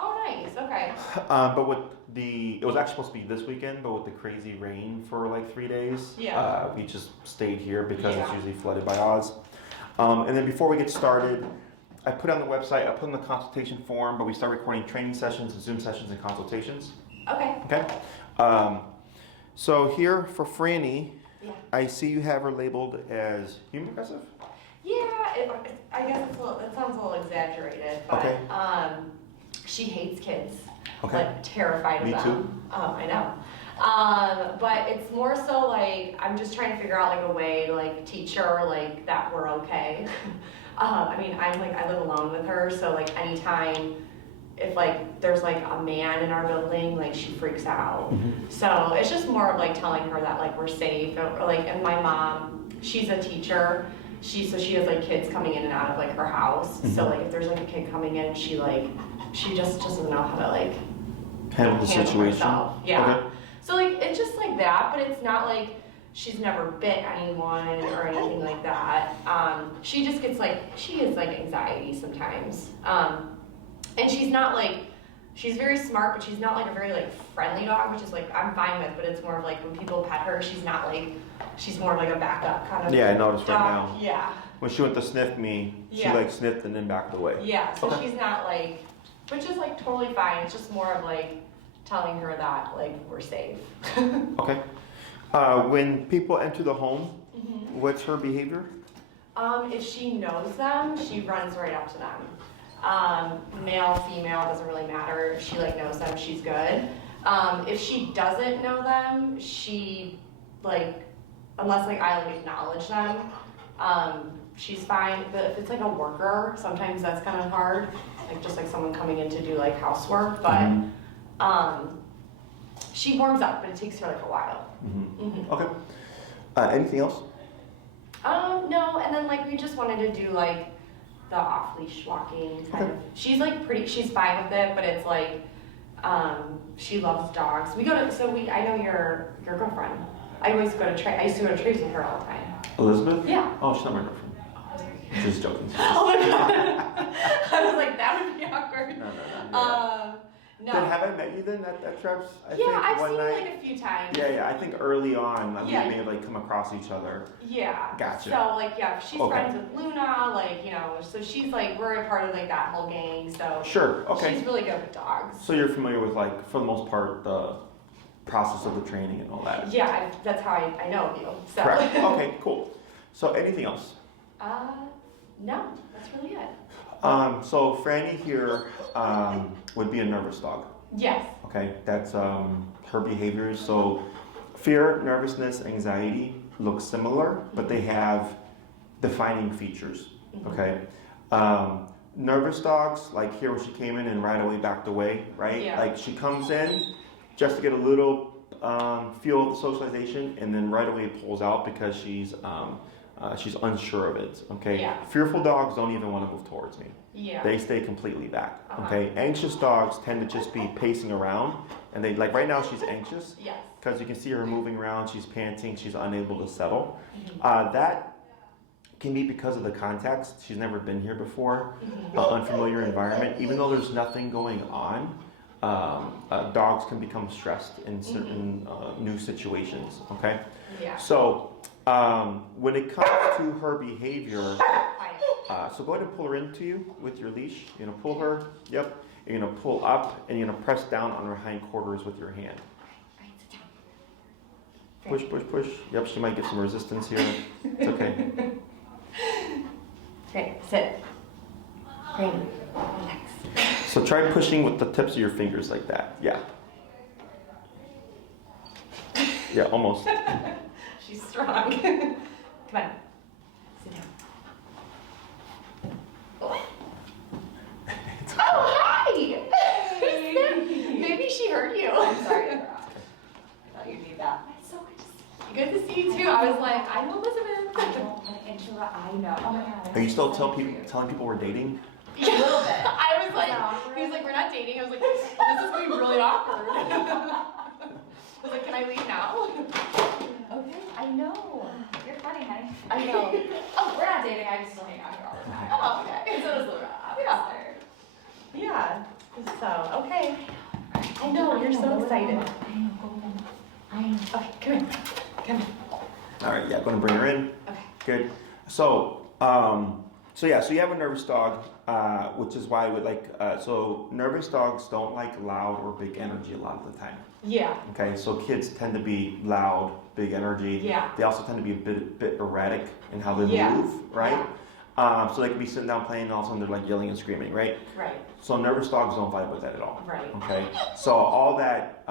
Oh, nice. Okay. But it was actually supposed to be this weekend, but with the crazy rain for like 3 days, we just stayed here because it's usually flooded by Oz. And then before we get started, I put on the website, I put in the consultation form, but we start recording training sessions and Zoom sessions and consultations. Okay. Okay. So here for Franny, I see you have her labeled as human aggressive. Yeah, I guess it sounds a little exaggerated, but she hates kids. Okay. Like terrified of them. Me too. I know. But it's more so like I'm just trying to figure out like a way to like teach her like that we're okay. I mean, I live alone with her, so like anytime if like there's like a man in our building, like she freaks out. Mm-hmm. So it's just more of like telling her that like we're safe, or like, and my mom, she's a teacher. She has like kids coming in and out of like her house. Mm-hmm. So like if there's like a kid coming in, she just doesn't know how to like handle the situation. Herself. Yeah. Okay. So like it's just like that, but it's not like she's never bit anyone or anything like that. She just gets like, she has like anxiety sometimes. And she's not like, she's very smart, but she's not like a very like friendly dog, which is like I'm fine with, but it's more of like when people pet her, she's not like, she's more of like a backup kind of I noticed dog. right now. Yeah. When she went to sniff me, she like sniffed and then backed away. Yeah, so she's not like, which is like totally fine. It's just more of like telling her that like we're safe. Okay. When people enter the home, what's her behavior? If she knows them, she runs right up to them. Male, female, doesn't really matter. If she like knows them, she's good. If she doesn't know them, she like, unless like I like acknowledge them, she's fine. But if it's like a worker, sometimes that's kind of hard. Like just like someone coming in to do like housework, but she warms up, but it takes her like a while. Okay. Anything else? No, and then like we just wanted to do like the off-leash walking kind of. She's like she's fine with it, but it's like, she loves dogs. I know your girlfriend. I used to go to Trace with her all the time. Elizabeth? Yeah. Oh, she's not my girlfriend. Just joking. Oh my god. I was like, that would be awkward. No. Then have I met you then at Treps? I've seen you like a few times. Yeah. I think early on we may have like come across each other. Yeah. Gotcha. So like she's friends with Luna, like, you know, so she's like, we're a part of like that whole gang. So sure. Okay. She's really good with dogs. So you're familiar with like, for the most part, the process of the training and all that. Yeah, that's how I know of you. So. Correct. Okay. Cool. So anything else? No, that's really it. So Franny here would be a nervous dog. Yes. Okay, that's her behaviors. So fear, nervousness, anxiety look similar, but they have defining features. Okay. Nervous dogs, like here when she came in and right away backed away, right? Yeah. Like she comes in just to get a little feel of the socialization, and then right away pulls out because she's unsure of it. Okay. Yeah. Fearful dogs don't even want to move towards me. Yeah. They stay completely back. Okay. Anxious dogs tend to just be pacing around, and they like right now she's anxious. Yes. Because you can see her moving around. She's panting. She's unable to settle. That can be because of the context. She's never been here before. Unfamiliar environment. Even though there's nothing going on, dogs can become stressed in certain new situations. Okay. Yeah. So when it comes to her behavior, so go ahead and pull her into you with your leash. You're gonna pull her. Yep. You're gonna pull up, and you're gonna press down on her hindquarters with your hand. Push, push, push. Yep. She might get some resistance here. It's okay. Okay. Sit. Relax. So try pushing with the tips of your fingers like that. Yeah. Yeah. Almost. She's strong. Come on. Sit down. Oh, hi! Hey. Maybe she heard you. I'm sorry, I thought you'd need that. It's so good to see you. Good to see you too. I was like, I'm Elizabeth. I don't want to interrupt. I know. Oh my god. Are you still telling people we're dating? A little bit. I was like, he was like, we're not dating. I was like, well, this is going to be really awkward. I was like, can I leave now? Okay, I know. You're funny, honey. I know. Oh, we're not dating. I just still hang out here all the time. Oh, okay. So does Luna. Yeah. Yeah. So, okay. I know, you're so excited. I know, go with them. I know. Okay, come here. Come here. All right, yeah, gonna bring her in. Okay. Good. So you have a nervous dog, which is why we like, so nervous dogs don't like loud or big energy a lot of the time. Yeah. Okay, so kids tend to be loud, big energy. Yeah. They also tend to be a bit erratic in how they Yeah. move, right? So they could be sitting down playing and all of a sudden they're like yelling and screaming, right? Right. So nervous dogs don't vibe with that at all. Right. Okay, so all that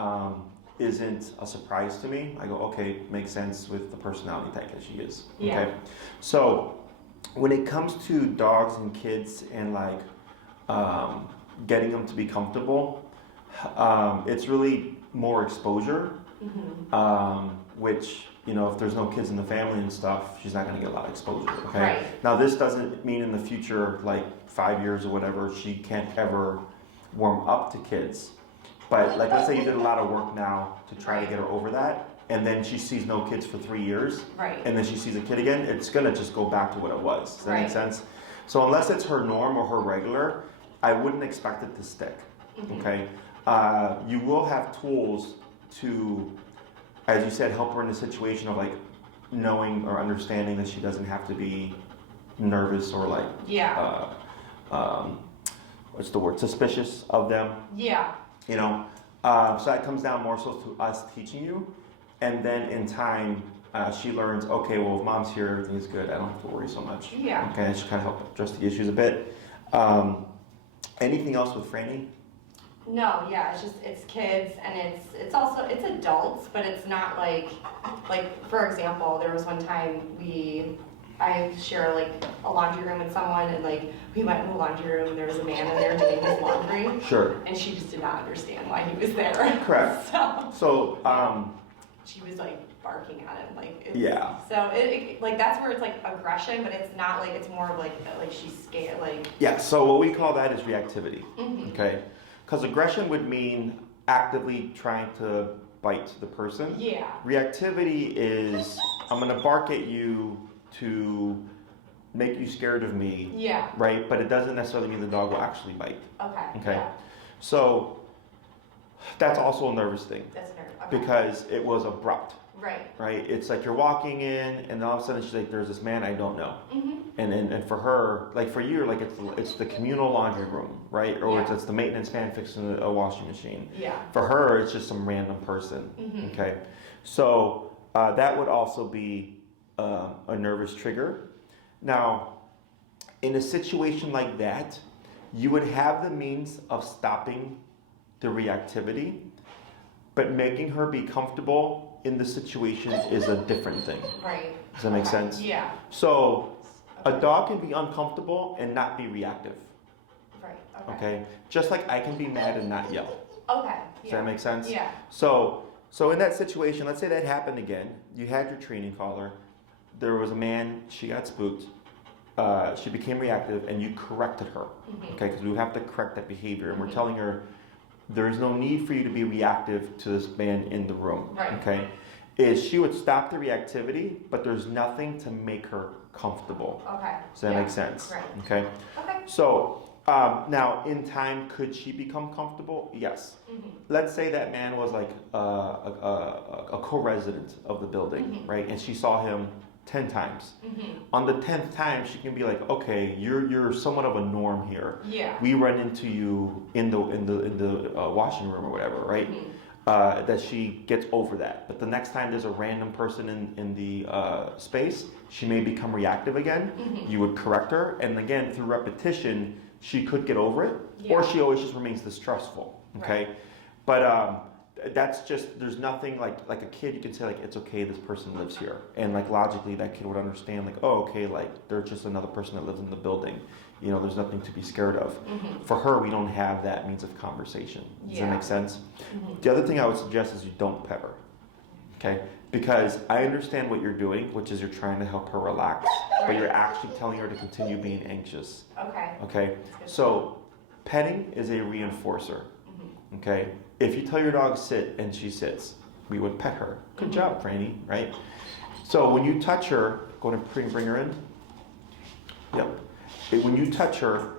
isn't a surprise to me. I go, okay, makes sense with the personality type that she is. Okay, Yeah. so when it comes to dogs and kids and like getting them to be comfortable, it's really more exposure. Which, you know, if there's no kids in the family and stuff, she's not going to get a lot of exposure. Okay. Right. Now this doesn't mean in the future, like 5 years or whatever, she can't ever warm up to kids. But like, let's say you did a lot of work now to try to get her over that, and then she sees no kids for 3 years, Right. and then she sees a kid again, it's gonna just go back to what it was. Does that make Right. sense? So unless it's her norm or her regular, I wouldn't expect it to stick. Okay. You will have tools to, as you said, help her in a situation of like knowing or understanding that she doesn't have to be nervous or like Yeah. what's the word, suspicious of them, Yeah. you know. So that comes down more so to us teaching you, and then in time she learns, okay, well if mom's here everything is good, I don't have to worry so much. Yeah. Okay, and she kind of help address the issues a bit. Anything else with Franny? No, yeah, it's kids and it's also adults, but it's not like for example, there was one time I share like a laundry room with someone and like we went in the laundry room and there was a man in there doing his laundry Sure. and she just did not understand why he was there. Correct. So she was like barking at him like yeah. So it like that's where it's like aggression, but it's not like it's more of like she's scared like Yeah, so what we call that is reactivity. Okay. Because aggression would mean actively trying to bite the person. Yeah. Reactivity is, I'm going to bark at you to make you scared of me. Yeah. Right? But it doesn't necessarily mean the dog will actually bite. Okay. Okay. Yeah. So that's also a nervous thing. That's nerve. Okay. Because it was abrupt. Right. Right? It's like you're walking in and all of a sudden she's like, there's this man I don't know. And for her, like for you, like it's the communal laundry room, right? Or Yeah. it's the maintenance man fixing a washing machine. Yeah. For her, it's just some random person. Okay, so that would also be a nervous trigger. Now, in a situation like that, you would have the means of stopping the reactivity, but making her be comfortable in the situation is a different thing. Right. Does that make sense? Yeah. So a dog can be uncomfortable and not be reactive. Right. Okay, just like I can be mad and not yell. Okay. Does that make sense? Yeah. So in that situation, let's say that happened again. You had your training collar. There was a man. She got spooked. She became reactive, and you corrected her. Okay, because we have to correct that behavior, and we're telling her there is no need for you to be reactive to this man in the room. Right. Okay, is she would stop the reactivity, but there's nothing to make her comfortable. Okay. Does that make sense? Right. Okay. Okay. So now, in time, could she become comfortable? Yes. Let's say that man was like a co-resident of the building, right? And she saw him 10 times. On the 10th time, she can be like, okay, you're somewhat of a norm here. Yeah. We run into you in the washing room or whatever, right? That she gets over that. But the next time there's a random person in the space, she may become reactive again. You would correct her, and again, through repetition, she could get over it, or she always just remains distrustful. Okay, Right. but that's just, there's nothing like a kid. You can say like, it's okay, this person lives here, and like logically that kid would understand like, oh, okay, like they're just another person that lives in the building. You know, there's nothing to be scared of. For her, we don't have that means of conversation. Does that make sense? The other thing I would suggest is you don't pet her. Okay, because I understand what you're doing, which is you're trying to help her relax, but you're actually telling her to continue being anxious. Okay. Okay, so petting is a reinforcer. Okay, if you tell your dog sit and she sits, we would pet her. Good job, Franny, right? So when you touch her, go ahead and bring her in. Yep. When you touch her,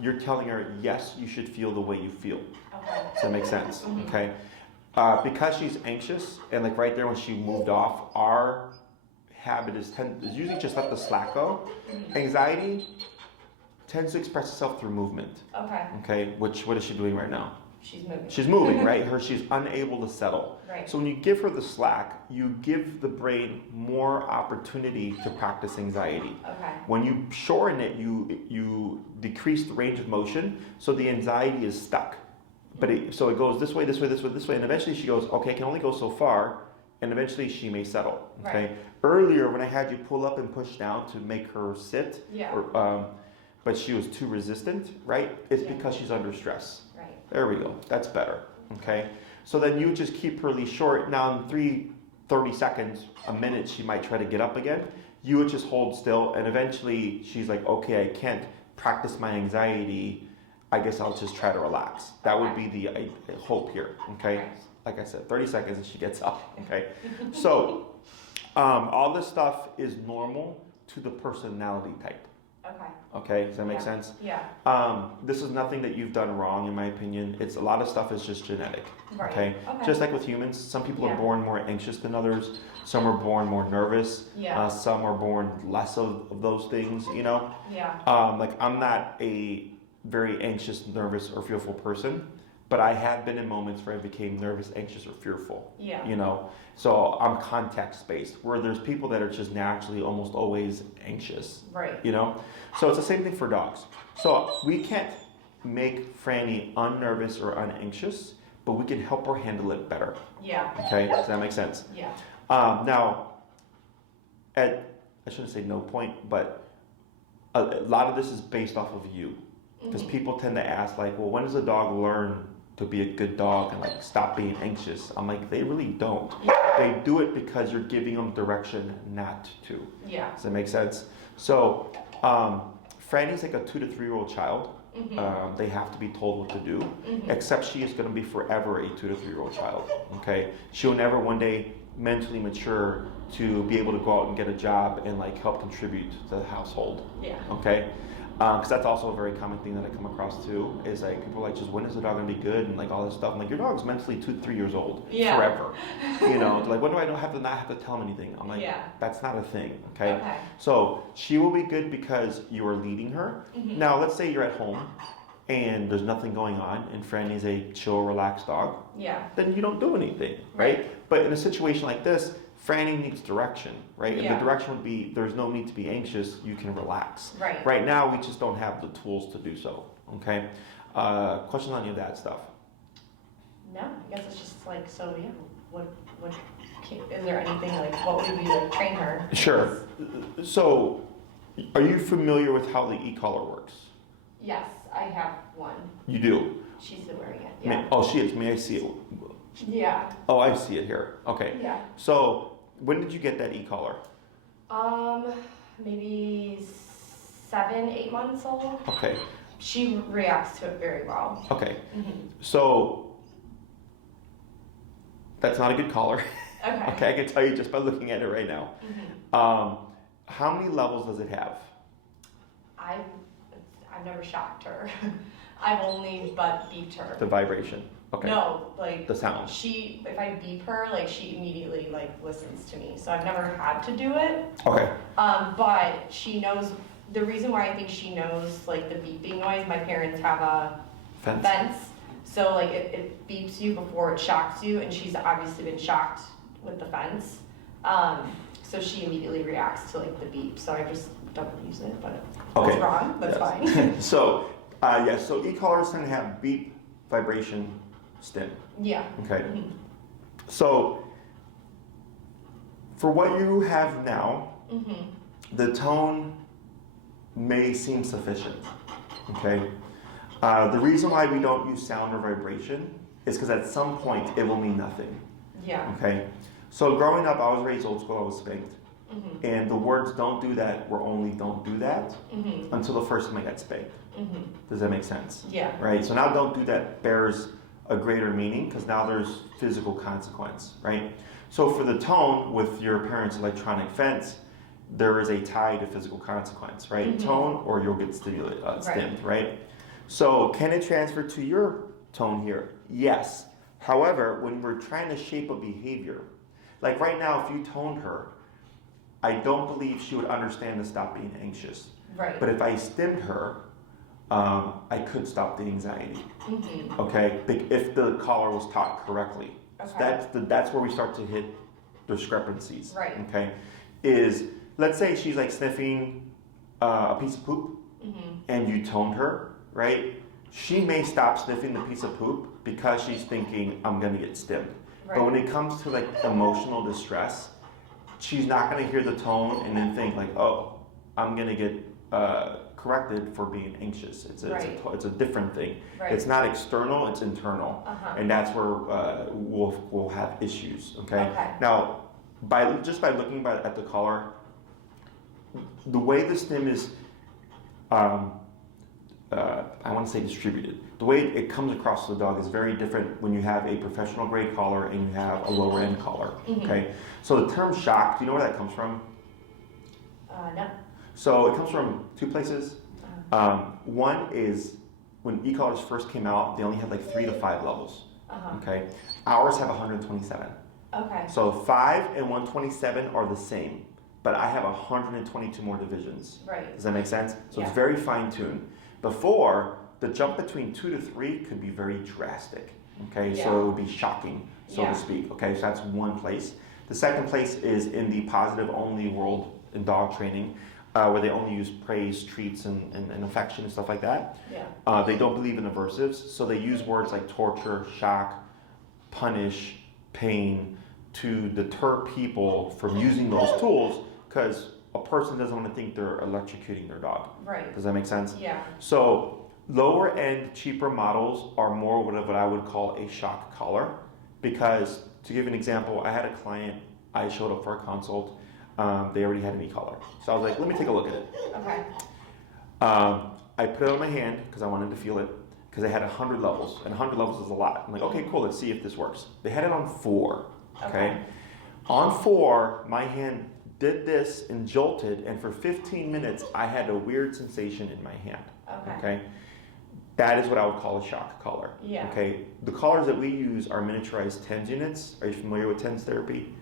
you're telling her, yes, you should feel the way you feel. Okay. Does that make sense? Okay. Because she's anxious, and like right there when she moved off, our habit is usually just let the slack go. Anxiety tends to express itself through movement. Okay. Okay. What is she doing right now? She's moving. She's moving, right? She's unable to settle. Right. So when you give her the slack, you give the brain more opportunity to practice anxiety. Okay. When you shorten it, you decrease the range of motion, so the anxiety is stuck. But so it goes this way, this way, this way, this way, and eventually she goes, okay, I can only go so far, and eventually she may settle. Okay. Right. Earlier, when I had you pull up and push down to make her sit, Yeah. but she was too resistant, right? It's because she's under stress. Right. There we go. That's better. Okay. So then you just keep her leash short. Now in 30 seconds, a minute, she might try to get up again. You would just hold still, and eventually she's like, okay, I can't practice my anxiety. I guess I'll just try to relax. That would be the hope here. Okay. Right. Like I said, 30 seconds and she gets up. Okay. So all this stuff is normal to the personality type. Okay. Okay, does that make Yeah. sense? Yeah. This is nothing that you've done wrong, in my opinion. It's a lot of stuff is just genetic. Right. Okay? Okay. Just like with humans, some people Yeah. are born more anxious than others. Some are born more nervous. Yeah. Some are born less of those things. You know. Yeah. Like I'm not a very anxious, nervous, or fearful person, but I have been in moments where I became nervous, anxious, or fearful. Yeah. You know. So I'm context based, where there's people that are just naturally almost always anxious. Right. You know? So it's the same thing for dogs. So we can't make Franny unnervous or unanxious, but we can help her handle it better. Yeah. Okay? Does that make sense? Yeah. Now, I shouldn't say no point, but a lot of this is based off of you. Because people tend to ask, like, well, when does a dog learn to be a good dog and like stop being anxious? I'm like, they really don't. Yeah. They do it because you're giving them direction not to. Yeah. Does that make sense? So, Franny's like a 2 to 3 year old child. They have to be told what to do, except she is going to be forever a 2 to 3 year old child. Okay, she'll never one day mentally mature to be able to go out and get a job and like help contribute to the household. Yeah. Okay. Because that's also a very common thing that I come across too, is like people are like, just when is the dog gonna be good and like all this stuff. I'm like, your dog's mentally 2 to 3 years old forever. You know, like when do I not have to tell him anything? I'm like, that's not a thing. Okay. So she will be good because you are leading her. Now let's say you're at home and there's nothing going on and Franny's a chill, relaxed dog. Yeah. Then you don't do anything, right? But in a situation like this, Franny needs direction, right? And the direction would be, there's no need to be anxious, you can relax. Right. Right now, we just don't have the tools to do so, okay? Questions on any of that stuff? No, I guess it's just like, so yeah, what, is there anything like, what would we like train her? Sure. So, are you familiar with how the e-collar works? Yes, I have one. You do? She's still wearing it, yeah. Oh, she is. May I see it? Yeah. Oh, I see it here. Okay. Yeah. So, when did you get that e-collar? Maybe 7-8 months old. Okay. She reacts to it very well. Okay. So, that's not a good collar. Okay. Okay, I can tell you just by looking at it right now. How many levels does it have? I've never shocked her. I've only but beeped her. The vibration. Okay. No, like the sound. If I beep her, like she immediately like listens to me. So I've never had to do it. Okay. But she knows the reason why I think she knows like the beeping noise. My parents have a fence. So like it beeps you before it shocks you, and she's obviously been shocked with the fence. So she immediately reacts to like the beep. So I just don't use it, but if it's wrong, that's fine. So so e-collars tend to have beep, vibration, stim. Yeah. Okay. So for what you have now, the tone may seem sufficient. Okay. The reason why we don't use sound or vibration is because at some point it will mean nothing. Yeah. Okay. So growing up, I was raised old school. I was spanked, and the words "don't do that" were only "don't do that" until the first time I got spanked. Does that make sense? Yeah. Right. So now "don't do that" bears a greater meaning because now there's physical consequence. Right. So for the tone with your parents' electronic fence, there is a tie to physical consequence, right? Mhm. Tone or you'll get stimmed, right? So can it transfer to your tone here? Yes. However, when we're trying to shape a behavior, like right now, if you toned her, I don't believe she would understand to stop being anxious. Right. But if I stimmed her, I could stop the anxiety. Mm-hmm. Okay, if the collar was taught correctly. Okay. So that's where we start to hit discrepancies. Right. Okay, is let's say she's like sniffing a piece of poop, Mm-hmm. and you toned her, right? She may stop sniffing the piece of poop because she's thinking, I'm gonna get stimmed. Right. But when it comes to like emotional distress, she's not gonna hear the tone and then think like, oh, I'm gonna get corrected for being anxious. It's a different thing. Right. It's not external, it's internal. Uh-huh. And that's where we'll have issues, okay? Okay. Now, by looking at the collar, the way the stim is, I want to say distributed, the way it comes across to the dog is very different when you have a professional grade collar and you have a lower end collar, Mhm. okay? So the term shock, do you know where that comes from? No. So it comes from two places. One is when e-collars first came out, they only had like 3 to 5 levels. Uh-huh. Okay, ours have 127. Okay. So 5 and 127 are the same, but I have 122 more divisions. Right. Does that make sense? So Yeah. it's very fine-tuned. Before, the jump between 2 to 3 could be very drastic. Okay, Yeah. so it would be shocking, so Yeah. to speak. Okay, so that's one place. The second place is in the positive-only world in dog training, where they only use praise, treats, and affection and stuff like that. Yeah. They don't believe in aversives, so they use words like torture, shock, punish, pain to deter people from using those tools because a person doesn't want to think they're electrocuting their dog. Right. Does that make sense? Yeah. So lower end, cheaper models are more what I would call a shock collar because, to give an example, I had a client, I showed up for a consult, they already had an e-collar. So I was like, let me take a look at it. Okay. I put it on my hand because I wanted to feel it because they had 100 levels, and 100 levels is a lot. I'm like, okay, cool, let's see if this works. They had it on 4, okay? On 4, my hand did this and jolted, and for 15 minutes, I had a weird sensation in my hand, okay? That is what I would call a shock collar, Yeah. okay? The collars that we use are miniaturized TENS units. Are you familiar with TENS therapy?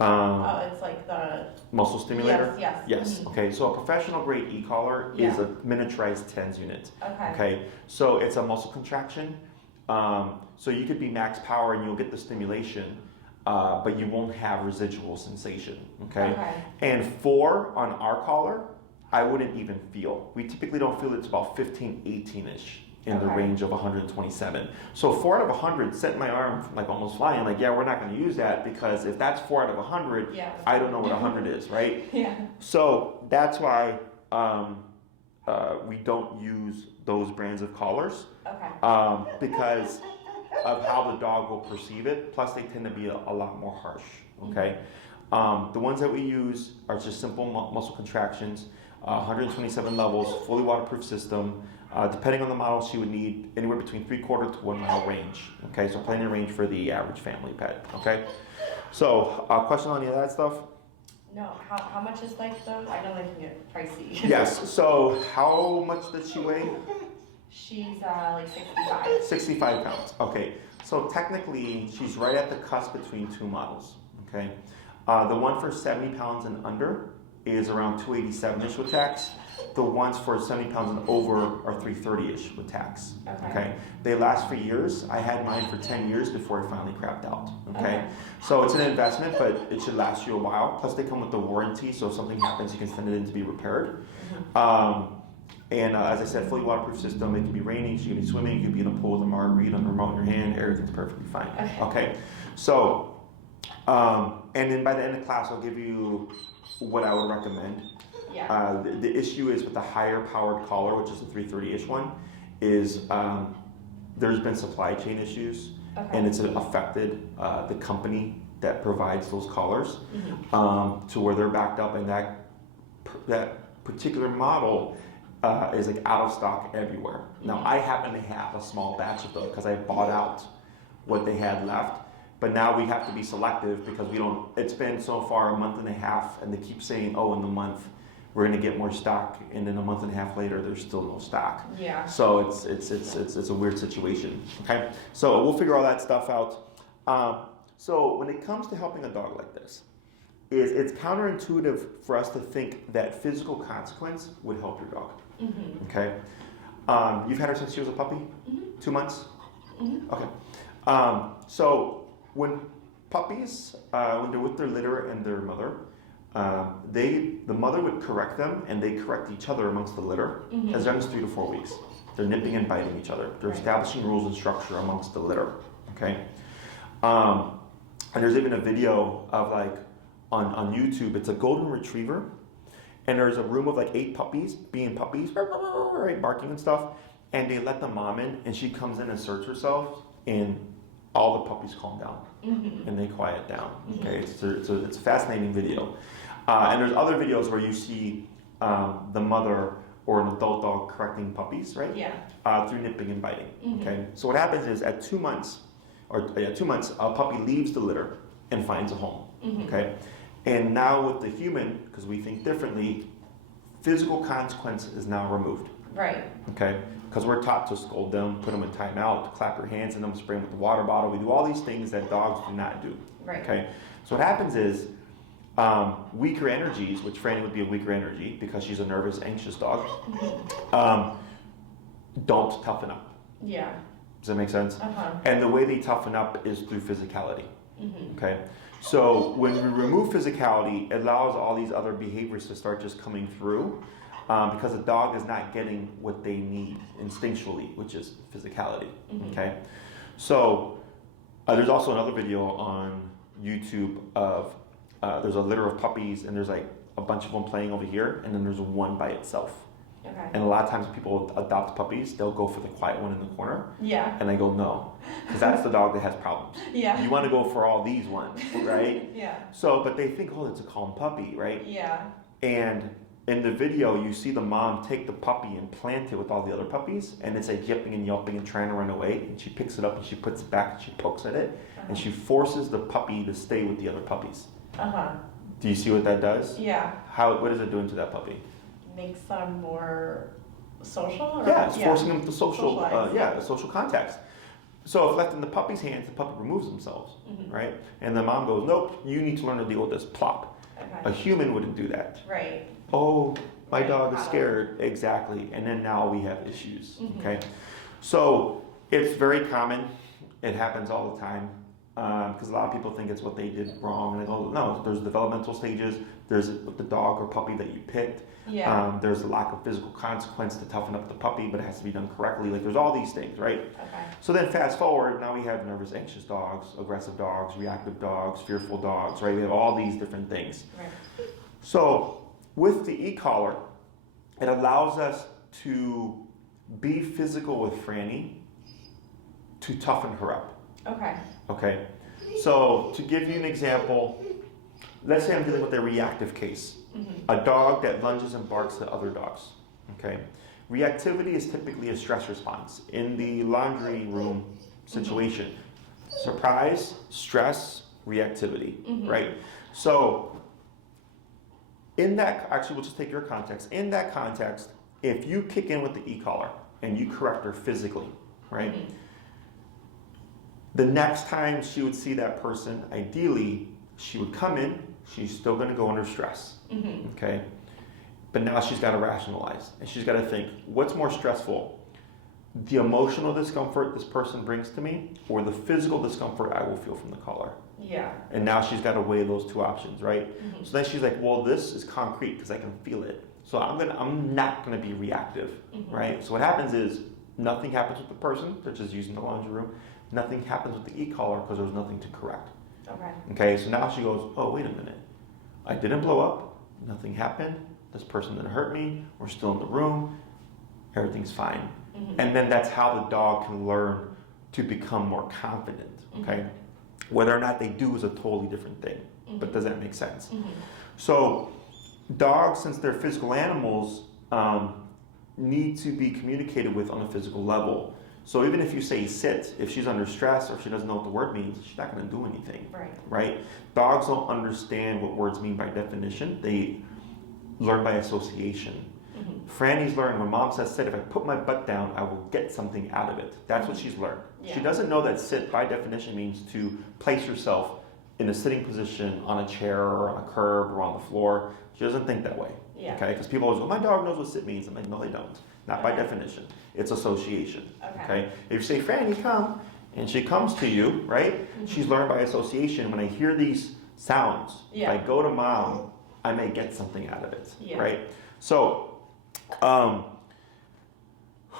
It's like the Muscle stimulator? Yes. Yes. Mhm. Okay. So a professional grade e-collar is a miniaturized TENS unit. Okay. Okay. So it's a muscle contraction. So you could be max power and you'll get the stimulation, but you won't have residual sensation. Okay. And 4 on our collar, I wouldn't even feel. We typically don't feel it's about 15, 18-ish in the range of 127. So 4 out of 100 sent my arm like almost flying. Like, yeah, we're not going to use that because if that's 4 out of 100, I don't know what 100 is, right? Yeah. So that's why we don't use those brands of collars because of how the dog will perceive it. Plus, they tend to be a lot more harsh. Okay. The ones that we use are just simple muscle contractions, 127 levels, fully waterproof system. Depending on the model, she would need anywhere between 3/4 to 1 mile range. Okay, so plenty of range for the average family pet. Okay, so question on any of that stuff? No, how much is like those? I know they can get pricey. Yes. So how much does she weigh? She's like 65. 65 pounds. Okay. So technically, she's right at the cusp between 2 models. Okay. The one for 70 pounds and under is around 287-ish with tax. The ones for 70 pounds and over are 330-ish with tax. Okay. They last for years. I had mine for 10 years before it finally crapped out. Okay. So it's an investment, but it should last you a while. Plus, they come with the warranty, so if something happens, you can send it in to be repaired. And as I said, fully waterproof system. It can be raining, she can be swimming, you can be in a pool with a margarita on the remote in your hand. Everything's perfectly fine. Okay. So, and then by the end of class, I'll give you what I would recommend. Yeah. The issue is with the higher powered collar, which is the 330-ish one, is there's been supply chain issues, and it's affected the company that provides those collars to where they're backed up, and that particular model is like out of stock everywhere. Now I happen to have a small batch of them because I bought out what they had left. But now we have to be selective because it's been so far a month and a half, and they keep saying, oh, in the month we're going to get more stock, and then a month and a half later there's still no stock. Yeah. So it's a weird situation. Okay, so we'll figure all that stuff out. So when it comes to helping a dog like this, it's counterintuitive for us to think that physical consequence would help your dog. Mm-hmm. Okay, you've had her since she was a puppy, 2 months. Mm-hmm. Okay, so when puppies, when they're with their litter and their mother, the mother would correct them, and they correct each other amongst the litter as young as 3 to 4 weeks. They're nipping and biting each other. They're establishing rules and structure amongst the litter. Okay, and there's even a video of like on YouTube. It's a golden retriever, and there's a room of like 8 puppies, being puppies, right, barking and stuff. And they let the mom in, and she comes in and asserts herself, and all the puppies calm down and they quiet down. Okay, it's a fascinating video. And there's other videos where you see the mother or an adult dog correcting puppies, right? Yeah. Through nipping and biting. Okay, so what happens is at 2 months, a puppy leaves the litter and finds a home. Okay, and now with the human, because we think differently, physical consequence is now removed. Right. Okay, because we're taught to scold them, put them in timeout, to clap your hands in them, spray them with the water bottle. We do all these things that dogs do not do. Right. Okay, so what happens is weaker energies, which Franny would be a weaker energy because she's a nervous, anxious dog, don't toughen up. Yeah. Does that make sense? Uh-huh. And the way they toughen up is through physicality. Okay, so when we remove physicality, it allows all these other behaviors to start just coming through. Because the dog is not getting what they need instinctually, which is physicality. Okay, so there's also another video on YouTube of there's a litter of puppies, and there's like a bunch of them playing over here, and then there's one by itself. Okay. And a lot of times people adopt puppies, they'll go for the quiet one in the corner. Yeah. And I go, no, because that's the dog that has problems. Yeah. You want to go for all these ones, right? Yeah. So, but they think, oh, it's a calm puppy, right? Yeah. And in the video, you see the mom take the puppy and plant it with all the other puppies, and it's like yipping and yelping and trying to run away. And she picks it up and she puts it back and she pokes at it, and she forces the puppy to stay with the other puppies. Do you see what that does? Yeah. What is it doing to that puppy? Makes them more social? Or? Yeah, it's forcing them to Socialize. social context. So if left in the puppy's hands, the puppy removes themselves, right? And the mom goes, nope, you need to learn to deal with this. Plop. Okay. A human wouldn't do that. Right. Oh, my dog is scared. Exactly. And then now we have issues. Okay. So it's very common. It happens all the time. Because a lot of people think it's what they did wrong. And they go, no, there's developmental stages. There's with the dog or puppy that you picked. Yeah. There's a lack of physical consequence to toughen up the puppy, but it has to be done correctly. Like there's all these things, right? Okay. So then fast forward, now we have nervous, anxious dogs, aggressive dogs, reactive dogs, fearful dogs, right? We have all these different things. Right. So with the e-collar, it allows us to be physical with Franny to toughen her up. Okay. Okay. So to give you an example, let's say I'm dealing with a reactive case. A dog that lunges and barks at other dogs. Okay. Reactivity is typically a stress response. In the laundry room situation, surprise, stress, reactivity, right? So in that, actually we'll just take your context. In that context, if you kick in with the e-collar and you correct her physically, right? The next time she would see that person, ideally, she would come in, she's still gonna go under stress, okay? But now she's gotta rationalize, and she's gotta think, what's more stressful? The emotional discomfort this person brings to me, or the physical discomfort I will feel from the collar? Yeah. And now she's gotta weigh those two options, right? So then she's like, well, this is concrete, because I can feel it. So I'm not gonna be reactive, right? So what happens is, nothing happens with the person, they're just using the laundry room. Nothing happens with the e-collar because there's nothing to correct. Okay. Okay, so now she goes, oh, wait a minute. I didn't blow up. Nothing happened. This person didn't hurt me. We're still in the room. Everything's fine. And then that's how the dog can learn to become more confident. Okay? Whether or not they do is a totally different thing. But does that make sense? So dogs, since they're physical animals, need to be communicated with on a physical level. So even if you say sit, if she's under stress or if she doesn't know what the word means, she's not going to do anything. Right? Dogs don't understand what words mean by definition. They learn by association. Franny's learned when mom says sit, if I put my butt down, I will get something out of it. That's what she's learned. Yeah. She doesn't know that sit by definition means to place yourself in a sitting position on a chair or on a curb or on the floor. She doesn't think that way. Yeah. Okay? Because people always go, my dog knows what sit means. I'm like, no, they don't. Not by definition. It's association. Okay? If you say, Franny, come, and she comes to you, right? She's learned by association. When I hear these sounds, if I go to mom, I may get something out of it. Right? So,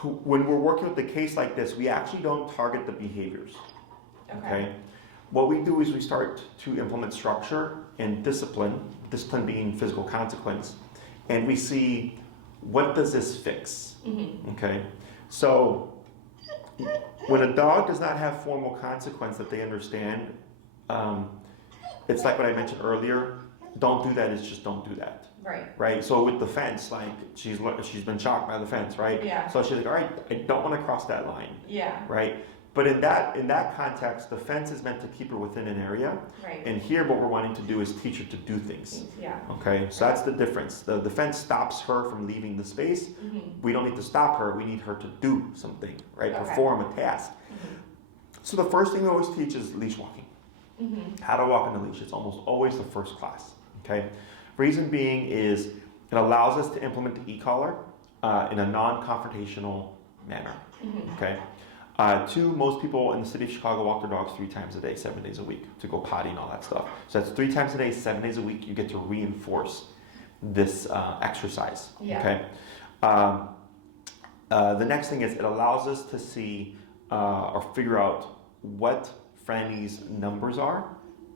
when we're working with a case like this, we actually don't target the behaviors. Okay? What we do is we start to implement structure and discipline being physical consequence, and we see, what does this fix? Okay? So when a dog does not have formal consequence that they understand, it's like what I mentioned earlier, don't do that is just don't do that. Right? So with the fence, like she's been shocked by the fence, right? Yeah. So she's like, all right, I don't want to cross that line. Yeah. Right? But in that context, the fence is meant to keep her within an area. Right. And here what we're wanting to do is teach her to do things. Yeah. Okay? So that's the difference. The fence stops her from leaving the space. We don't need to stop her. We need her to do something, right? Perform a task. So the first thing we always teach is leash walking. How to walk on the leash. It's almost always the first class. Okay? Reason being is it allows us to implement the e-collar in a non-confrontational manner. Okay? Two, most people in the city of Chicago walk their dogs 3 times a day, 7 days a week, to go potty and all that stuff. So that's 3 times a day, 7 days a week. You get to reinforce this exercise. Okay. The next thing is it allows us to see or figure out what Franny's numbers are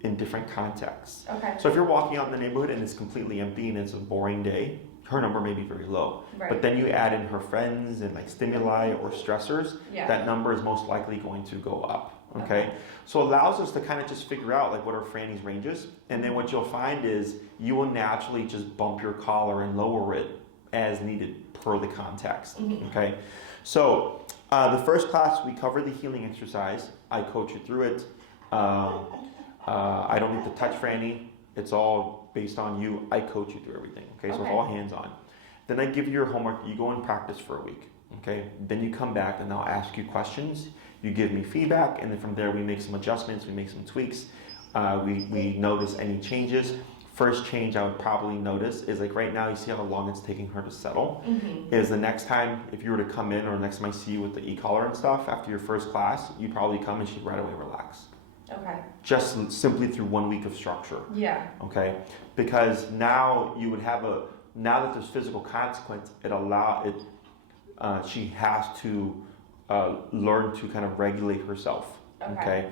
in different contexts. So if you're walking out in the neighborhood and it's completely empty and it's a boring day, her number may be very low. But then you add in her friends and like stimuli or stressors, that number is most likely going to go up. Okay? So it allows us to kind of just figure out like what are Franny's ranges, and then what you'll find is you will naturally just bump your collar and lower it as needed per the context. Okay? So the first class we cover the healing exercise. I coach you through it. I don't need to touch Franny. It's all based on you. I coach you through everything. Okay, so it's all hands on. Then I give you your homework. You go and practice for a week. Okay, then you come back and I'll ask you questions. You give me feedback, and then from there we make some adjustments. We make some tweaks. We notice any changes. First change I would probably notice is like right now, you see how long it's taking her to settle. Is the next time, if you were to come in, or next time I see you with the e-collar and stuff after your first class, you probably come and she'd right away relax. Just simply through 1 week of structure. Okay, because now you would have now that there's physical consequence, she has to learn to kind of regulate herself. Okay.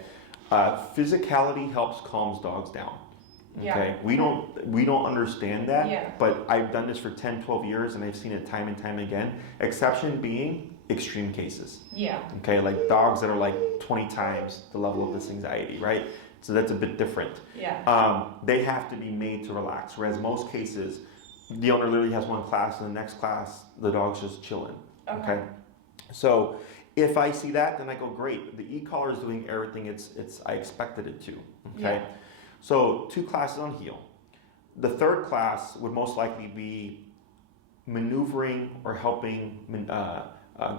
Physicality helps calms dogs down. Okay. We don't understand that, but I've done this for 10, 12 years and I've seen it time and time again. Exception being extreme cases. Okay, like dogs that are like 20 times the level of this anxiety, right? So that's a bit different. They have to be made to relax, whereas most cases, the owner literally has one class and the next class, the dog's just chilling. Okay. So if I see that, then I go, great. The e-collar is doing everything I expected it to. Okay. So 2 classes on heel. The third class would most likely be maneuvering or helping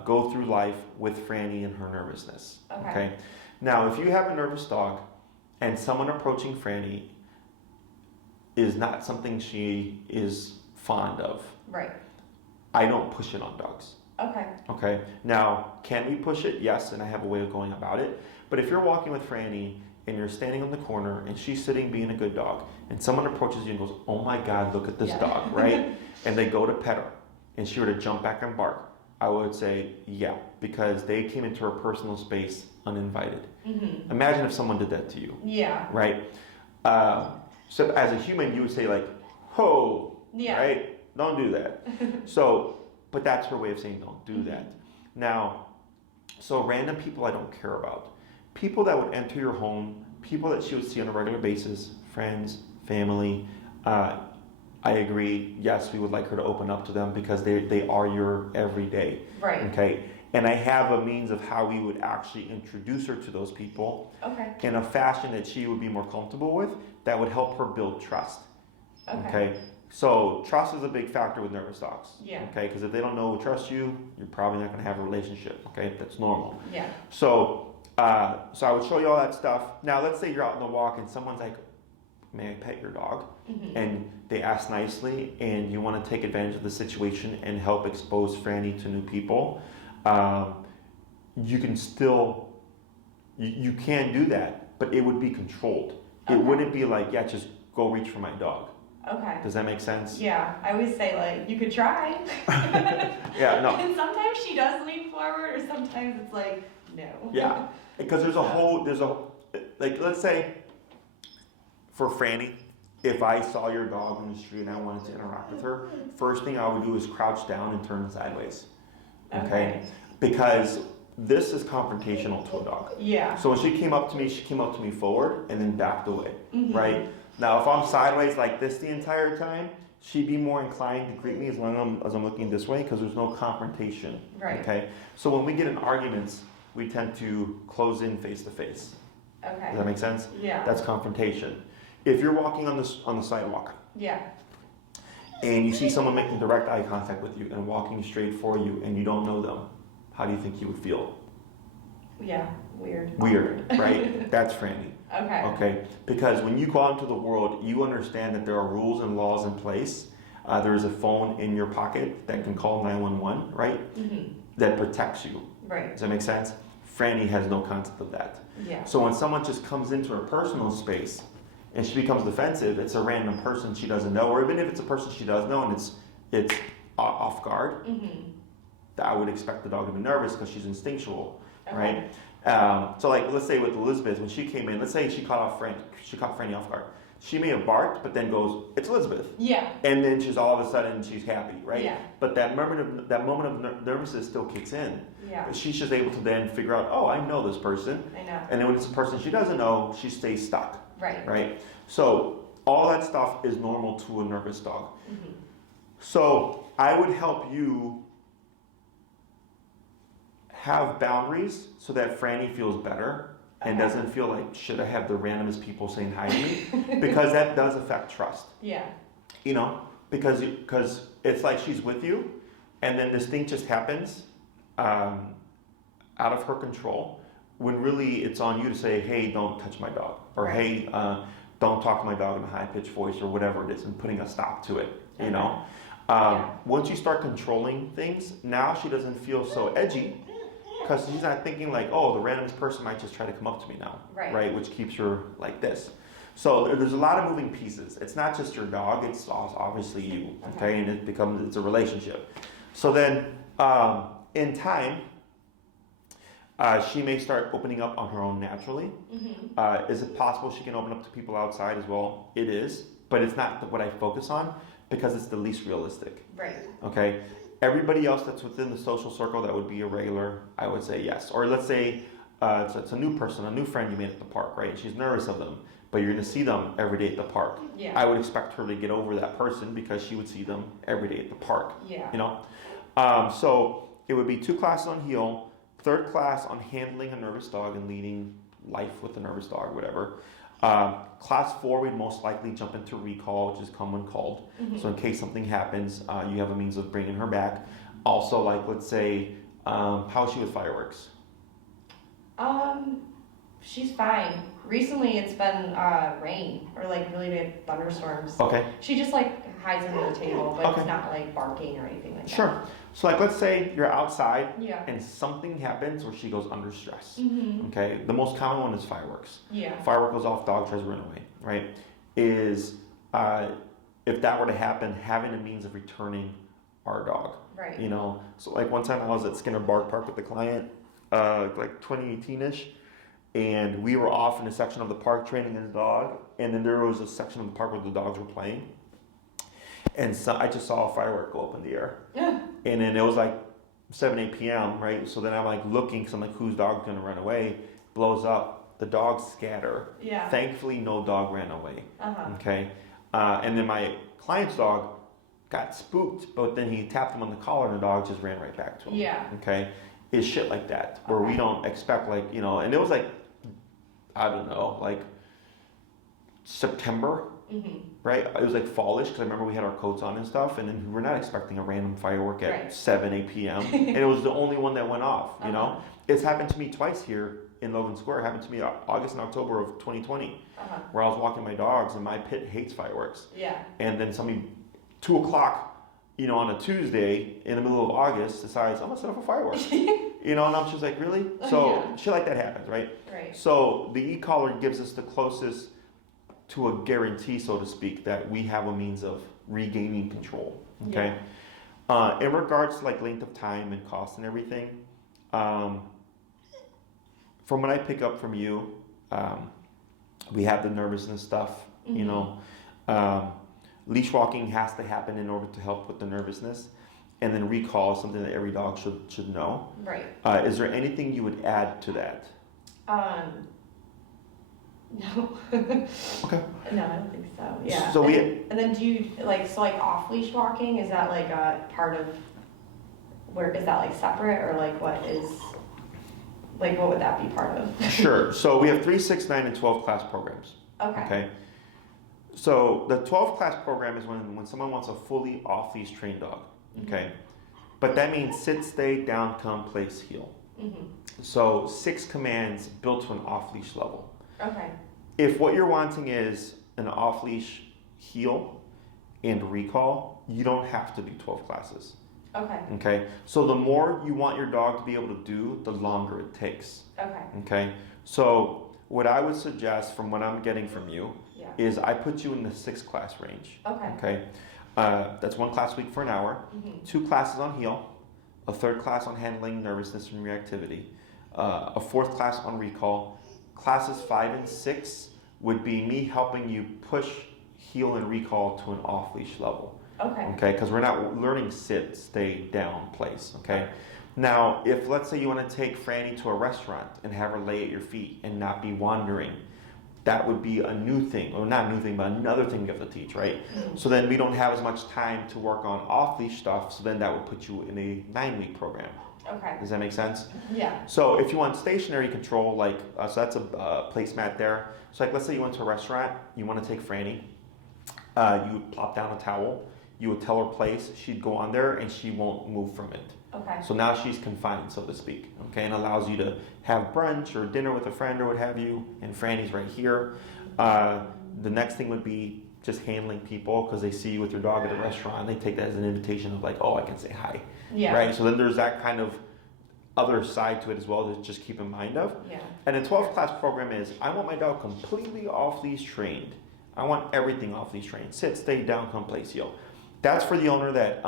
go through life with Franny and her nervousness. Okay. Now, if you have a nervous dog and someone approaching Franny is not something she is fond of, I don't push it on dogs. Okay. Now, can we push it? Yes, and I have a way of going about it. But if you're walking with Franny and you're standing on the corner and she's sitting being a good dog and someone approaches you and goes, oh my God, look at this dog, right? And they go to pet her and she were to jump back and bark, I would say, yeah, because they came into her personal space uninvited. Imagine if someone did that to you. Right? So as a human, you would say like, ho, right? Don't do that. But that's her way of saying don't do that. Now, so random people I don't care about. People that would enter your home, people that she would see on a regular basis, friends, family, I agree, yes, we would like her to open up to them because they are your everyday. Right. Okay. And I have a means of how we would actually introduce her to those people Okay. in a fashion that she would be more comfortable with, that would help her build trust. Okay. So trust is a big factor with nervous dogs. Yeah. Okay, because if they don't know or trust you, you're probably not going to have a relationship. Okay, that's normal. Yeah. So, so I would show you all that stuff. Now, let's say you're out on the walk and someone's like, "May I pet your dog?" Mm-hmm. And they ask nicely, and you want to take advantage of the situation and help expose Franny to new people. You can still, you can do that, but it would be controlled. It Okay. wouldn't be like, "Yeah, just go reach for my dog." Okay. Does that make sense? Yeah, I always say like, you could try. Yeah, no. And sometimes she does lean forward, or sometimes it's like, no. Yeah, because like, let's say, for Franny, if I saw your dog in the street and I wanted to interact with her, first thing I would do is crouch down and turn sideways. Okay? Because this is confrontational to a dog. Yeah. So when she came up to me forward and then backed away, Mhm. right? Now, if I'm sideways like this the entire time, she'd be more inclined to greet me as long as I'm looking this way, because there's no confrontation. Right. Okay? So when we get in arguments, we tend to close in face to face. Okay. Does that make sense? Yeah. That's confrontation. If you're walking on the sidewalk Yeah. and you see someone making direct eye contact with you and walking straight for you and you don't know them, how do you think you would feel? Yeah. Weird. Weird, right? That's Franny. Okay. Okay, because when you go out into the world, you understand that there are rules and laws in place. There is a phone in your pocket that can call 911, right? Mhm. That protects you. Right. Does that make sense? Franny has no concept of that. Yeah. So when someone just comes into her personal space and she becomes defensive, it's a random person she doesn't know, or even if it's a person she does know and it's off guard, Mhm. I would expect the dog to be nervous because she's instinctual, Okay. right? So like, let's say with Elizabeth, when she came in, let's say she caught Franny off guard. She may have barked, but then goes, "It's Elizabeth." Yeah. And then she's all of a sudden, she's happy, right? Yeah. But that moment of nervousness still kicks in. Yeah. But she's just able to then figure out, "Oh, I know this person." I know. And then when it's a person she doesn't know, she stays stuck, Right. right? So all that stuff is normal to a nervous dog. Mhm. So I would help you have boundaries so that Franny feels better and Okay. doesn't feel like, "Should I have the randomest people saying hi to me?" Because that does affect trust. Yeah. You know, because it's like she's with you, and then this thing just happens out of her control, when really it's on you to say, "Hey, don't touch my dog," or Right. "Hey, don't talk to my dog in a high-pitched voice," or whatever it is, and putting a stop to it. You know, Yeah. once you start controlling things, now she doesn't feel so edgy. Because she's not thinking like, "Oh, the random person might just try to come up to me now," Right. Which keeps her like this. So there's a lot of moving pieces. It's not just your dog; it's obviously you. Okay, and it's a relationship. So then, in time, she may start opening up on her own naturally. Mhm. Is it possible she can open up to people outside as well? It is, but it's not what I focus on because it's the least realistic. Right. Okay. Everybody else that's within the social circle that would be a regular, I would say yes. Or let's say it's a new person, a new friend you made at the park, right? She's nervous of them, but you're going to see them every day at the park. Yeah. I would expect her to get over that person because she would see them every day at the park. Yeah. You know, so it would be 2 classes on heel, 3rd class on handling a nervous dog and leading life with a nervous dog, whatever. Class 4, we'd most likely jump into recall, which is come when called. Mhm. So in case something happens, you have a means of bringing her back. Also, like, let's say, how is she with fireworks? She's fine. Recently, it's been rain or like really big thunderstorms. Okay, She just like hides under the table, but Okay. it's not like barking or anything like that. sure. So like, let's say you're outside Yeah. and something happens where she goes under stress. Mhm. Okay, the most common one is fireworks. Yeah. Firework goes off, dog tries to run away, right? If that were to happen, having a means of returning our dog. Right. You know, so like one time I was at Skinner Bark Park with a client, like 2018-ish, and we were off in a section of the park training his dog, and then there was a section of the park where the dogs were playing, and so I just saw a firework go up in the air, Yeah. and then it was like 7, 8 p.m., right? So then I'm like looking, because I'm like, whose dog's gonna run away? Blows up, the dogs scatter. Yeah. Thankfully, no dog ran away, Uh-huh. okay? And then my client's dog got spooked, but then he tapped him on the collar and the dog just ran right back to him. Yeah. Okay. is shit like that, where we don't expect like, you know, and it was like, I don't know, like September, right? It was like fallish because I remember we had our coats on and stuff, and then we were not expecting a random firework at 7, 8 p.m. and it was the only one that went off, you know? It's happened to me twice here in Logan Square. It happened to me August and October of 2020, where I was walking my dogs and my pit hates fireworks. Yeah. And then somebody, 2 o'clock, you know, on a Tuesday in the middle of August decides, I'm gonna set off a firework. You know, and I'm just like, really? So shit like that happens, right? Right. So the e-collar gives us the closest to a guarantee, so to speak, that we have a means of regaining control. Okay. In regards to like length of time and cost and everything, from what I pick up from you, we have the nervousness stuff, you know. Leash walking has to happen in order to help with the nervousness. And then recall is something that every dog should know. Right. Is there anything you would add to that? No. Okay. No, I don't think so. Yeah. So and then do you like off-leash walking? Is that like a part of where is that like separate or like what would that be part of? Sure. So we have 3, 6, 9, and 12 class programs. Okay. So the 12 class program is when someone wants a fully off-leash trained dog. Okay. But that means sit, stay, down, come, place, heel. So 6 commands built to an off-leash level. Okay. If what you're wanting is an off-leash heel and recall, you don't have to do 12 classes. Okay. Okay. So the more you want your dog to be able to do, the longer it takes. Okay. Okay. So what I would suggest from what I'm getting from you is I put you in the 6 class range. Okay. Okay. That's 1 class a week for an hour, 2 classes on heel, a 3rd class on handling nervousness and reactivity, a 4th class on recall. Classes 5 and 6 would be me helping you push heel and recall to an off-leash level. Okay. Okay, because we're not learning sit, stay, down, place. Okay. Now, if let's say you want to take Franny to a restaurant and have her lay at your feet and not be wandering, that would be a new thing, or not a new thing, but another thing we have to teach, right? So then we don't have as much time to work on off-leash stuff, so then that would put you in a 9-week program. Okay. Does that make sense? Yeah. So if you want stationary control, like, so that's a placemat there. So like, let's say you went to a restaurant, you want to take Franny, you would plop down a towel, you would tell her place, she'd go on there and she won't move from it. Okay. So now she's confined, so to speak, okay, and allows you to have brunch or dinner with a friend or what have you, and Franny's right here. The next thing would be just handling people because they see you with your dog at a restaurant. They take that as an invitation of like, oh, I can say hi. Yeah. Right? So then there's that kind of other side to it as well to just keep in mind of. Yeah. And the 12 class program is, I want my dog completely off-leash trained. I want everything off-leash trained. Sit, stay, down, come, place, heel. That's for the owner that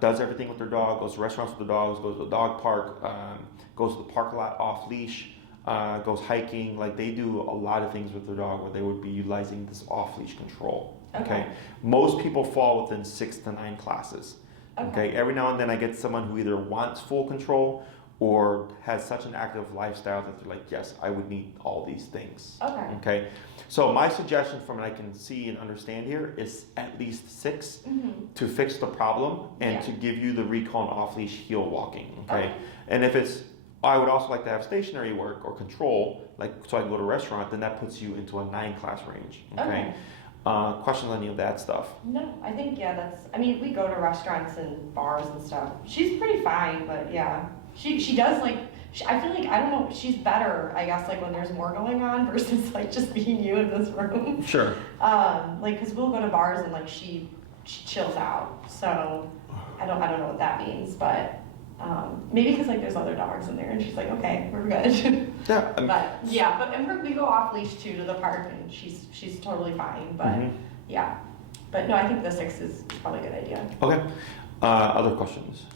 does everything with their dog, goes to restaurants with the dogs, goes to the dog park, goes to the park a lot off-leash, goes hiking. Like they do a lot of things with their dog where they would be utilizing this off-leash control. Okay. Most people fall within 6 to 9 classes. Okay. Every now and then I get someone who either wants full control or has such an active lifestyle that they're like, yes, I would need all these things. Okay. So my suggestion from what I can see and understand here is at least 6 to fix the problem and to give you the recall and off-leash heel walking. Okay. And if it's, I would also like to have stationary work or control, like so I can go to a restaurant, then that puts you into a 9 class range. Okay. Questions on any of that stuff? No, I think, I mean, we go to restaurants and bars and stuff. She's pretty fine, but yeah. She does like, I feel like, I don't know, she's better, I guess, like when there's more going on versus like just being you in this room. Sure. Like, cause we'll go to bars and like she chills out. So I don't know what that means, but maybe because like there's other dogs in there and she's like, okay, we're good. Yeah. But we go off leash too to the park and she's totally fine. But yeah, but no, I think the 6 is probably a good idea. Okay. Other questions?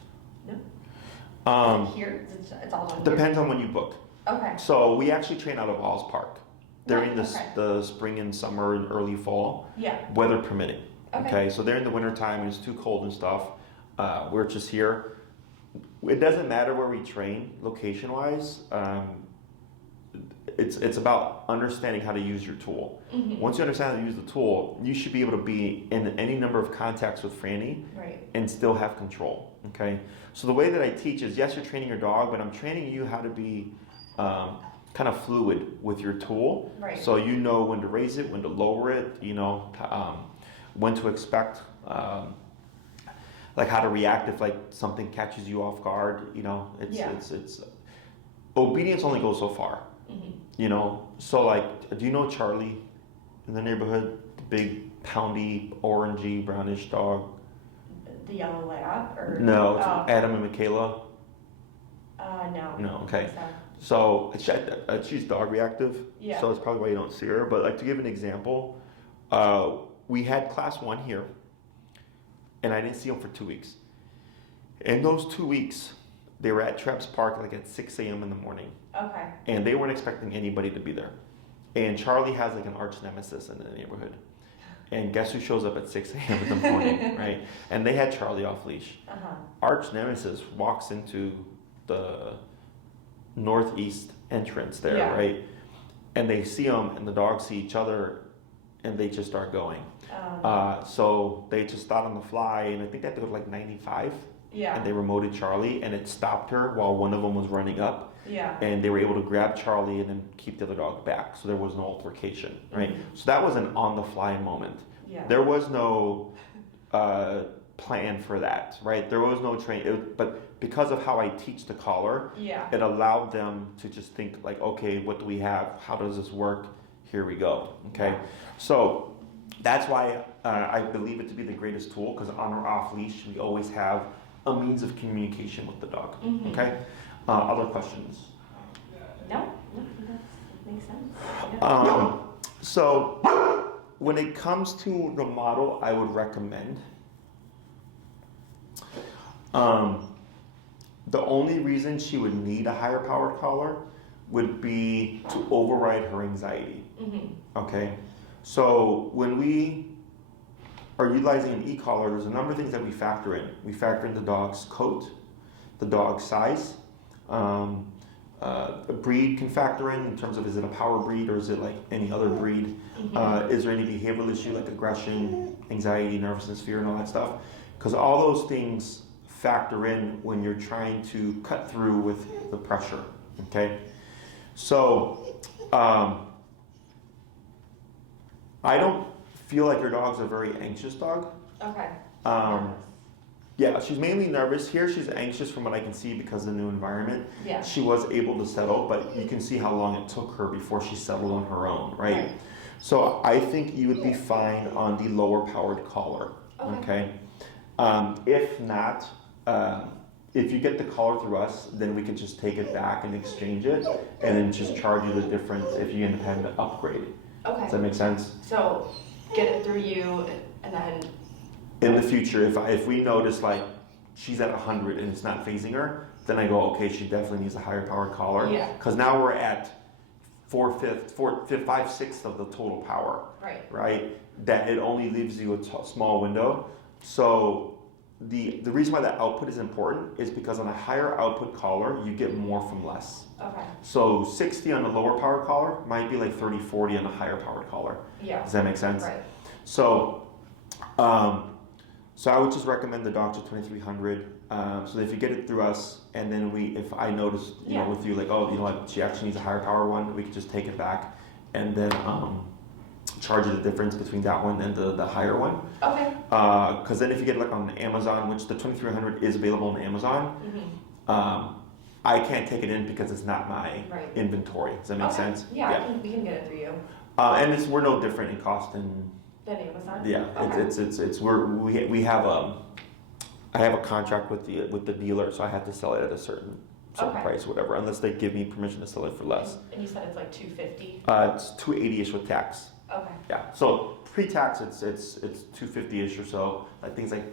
No. Here, it's all on depends on when you book. Okay. So we actually train out of Halls Park during the spring and summer and early fall. Yeah. Weather permitting. Okay. So during the winter time and it's too cold and stuff, we're just here. It doesn't matter where we train location wise. it's about understanding how to use your tool. Once you understand how to use the tool, you should be able to be in any number of contacts with Franny and still have control. Okay, so the way that I teach is, yes, you're training your dog, but I'm training you how to be kind of fluid with your tool. So you know when to raise it, when to lower it, you know, when to expect, like how to react if like something catches you off guard. You know, it's obedience only goes so far. You know, so like, do you know Charlie in the neighborhood, the big poundy orangey brownish dog? The yellow lab, or no, it's Adam and Michaela. No. No, okay. So she's dog reactive, so it's probably why you don't see her. But like, to give an example, we had class 1 here, and I didn't see him for 2 weeks. In those 2 weeks, they were at Treps Park like at 6 a.m. in the morning. Okay. And they weren't expecting anybody to be there. And Charlie has like an arch nemesis in the neighborhood. And guess who shows up at 6 a.m. in the morning, right? And they had Charlie off leash. Arch nemesis walks into the northeast entrance there, right? And they see him, and the dogs see each other, and they just start going. So they just thought on the fly, and I think they had to go to like 95. And they remoted Charlie, and it stopped her while one of them was running up. And they were able to grab Charlie and then keep the other dog back, so there was no altercation, right? So that was an on-the-fly moment. There was no plan for that, right? There was no but because of how I teach the collar, it allowed them to just think like, okay, what do we have? How does this work? Here we go, okay? So that's why I believe it to be the greatest tool, because on or off leash, we always have a means of communication with the dog, okay? Other questions? No, that makes sense. So when it comes to the model, I would recommend, the only reason she would need a higher powered collar would be to override her anxiety, okay? So when we are utilizing an e-collar, there's a number of things that we factor in. We factor in the dog's coat, the dog's size. A breed can factor in terms of, is it a power breed or is it like any other breed? Is there any behavioral issue like aggression, anxiety, nervousness, fear, and all that stuff? Because all those things factor in when you're trying to cut through with the pressure, okay? So I don't feel like your dog's a very anxious dog. Okay. Yeah, she's mainly nervous. Here she's anxious from what I can see because of the new environment. She was able to settle, but you can see how long it took her before she settled on her own, right? So I think you would be fine on the lower powered collar, okay? If not, if you get the collar through us, then we can just take it back and exchange it, and then just charge you the difference if you end up having to upgrade. Does that make sense? So get it through you, and then in the future, if we notice like she's at 100 and it's not phasing her, then I go, okay, she definitely needs a higher powered collar. Because now we're at 5/6 of the total power. Right. That it only leaves you a small window. So the reason why that output is important is because on a higher output collar, you get more from less. So 60 on a lower powered collar might be like 30-40 on a higher powered collar. Does that make sense? So so I would just recommend the Dr. 2300. So if you get it through us, and then if I notice, you know, with you, like, oh, you know what, she actually needs a higher power one, we can just take it back, and then charge you the difference between that one and the higher one. Because then if you get like on Amazon, which the 2300 is available on Amazon, I can't take it in because it's not my inventory. Does that make sense? We can get it through you. And we're no different in cost than Amazon. It's we have I have a contract with the dealer, so I have to sell it at a certain price, whatever, unless they give me permission to sell it for less. And you said it's like $250. It's $280-ish with tax. Yeah. So pre-tax, it's $250-ish or so. Like things like.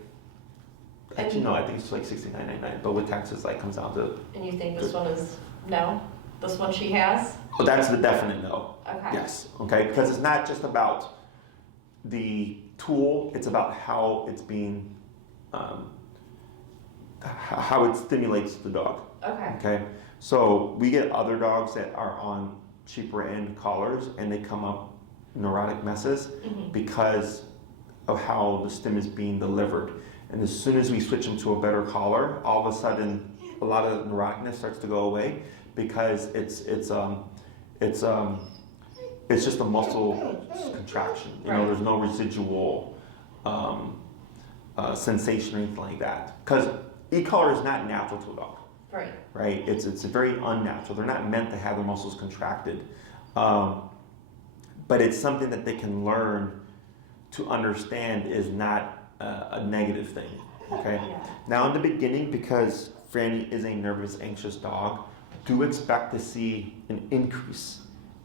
Actually, no, I think it's like $69.99, but with taxes, like comes down to. And you think this one is no? This one she has? Oh, that's the definite no. Yes. Okay, because it's not just about the tool; it's about how it's being, how it stimulates the dog. Okay. So we get other dogs that are on cheaper end collars and they come up neurotic messes because of how the stim is being delivered. And as soon as we switch them to a better collar, all of a sudden a lot of neuroticness starts to go away because it's just a muscle contraction. You know, there's no residual sensation or anything like that. Because e-collar is not natural to a dog. Right. Right? It's very unnatural. They're not meant to have their muscles contracted. But it's something that they can learn to understand is not a negative thing. Okay? Yeah. Now in the beginning, because Franny is a nervous, anxious dog, do expect to see an increase